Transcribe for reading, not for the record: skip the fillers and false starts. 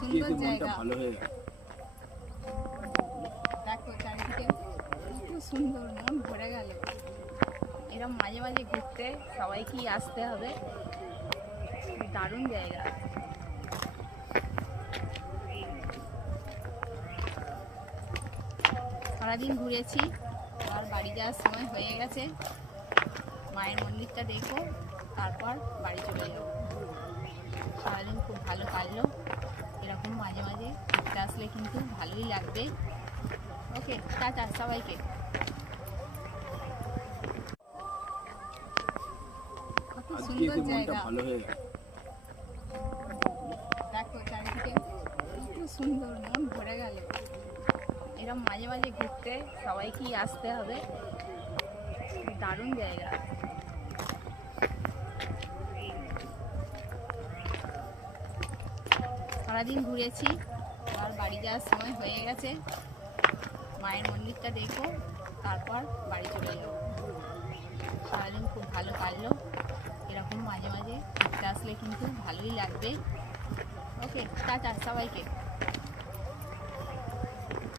সুন্দর জায়গা। দেখো চারিদিকে খুব সুন্দর, মন ভরে গেল। এরকম মাঝে মাঝে ঘুরতে সবাইকেই আসতে হবে, দারুণ জায়গা। সারাদিন ঘুরেছি, আর বাড়ি যাওয়ার সময় হয়ে গেছে। মায়ের মন্দিরটা দেখবো, তারপর বাড়ি চলে যাবো। সারাদিন খুব ভালো কাটলো। এরকম মাঝে মাঝে ঘুরতে আসলে কিন্তু ভালোই লাগবে। ওকে, টাটা সবাইকে। কত সুন্দর জায়গা। দেখো চারিদিকে খুব সুন্দর, মন ভরে গেল। এরকম মাঝে মাঝে ঘুরতে সবাইকেই আসতে হবে, দারুণ জায়গা। সারাদিন ঘুরেছি, আর বাড়ি যাওয়ার সময় হয়ে গেছে। মায়ের মন্দিরটা দেখবো, তারপর বাড়ি চলে যাবো। সারাদিন খুব ভালো কাটলো। এরকম মাঝে মাঝে ঘুরতে আসলে কিন্তু ভালোই লাগবে। ওকে, টাটা সবাইকে।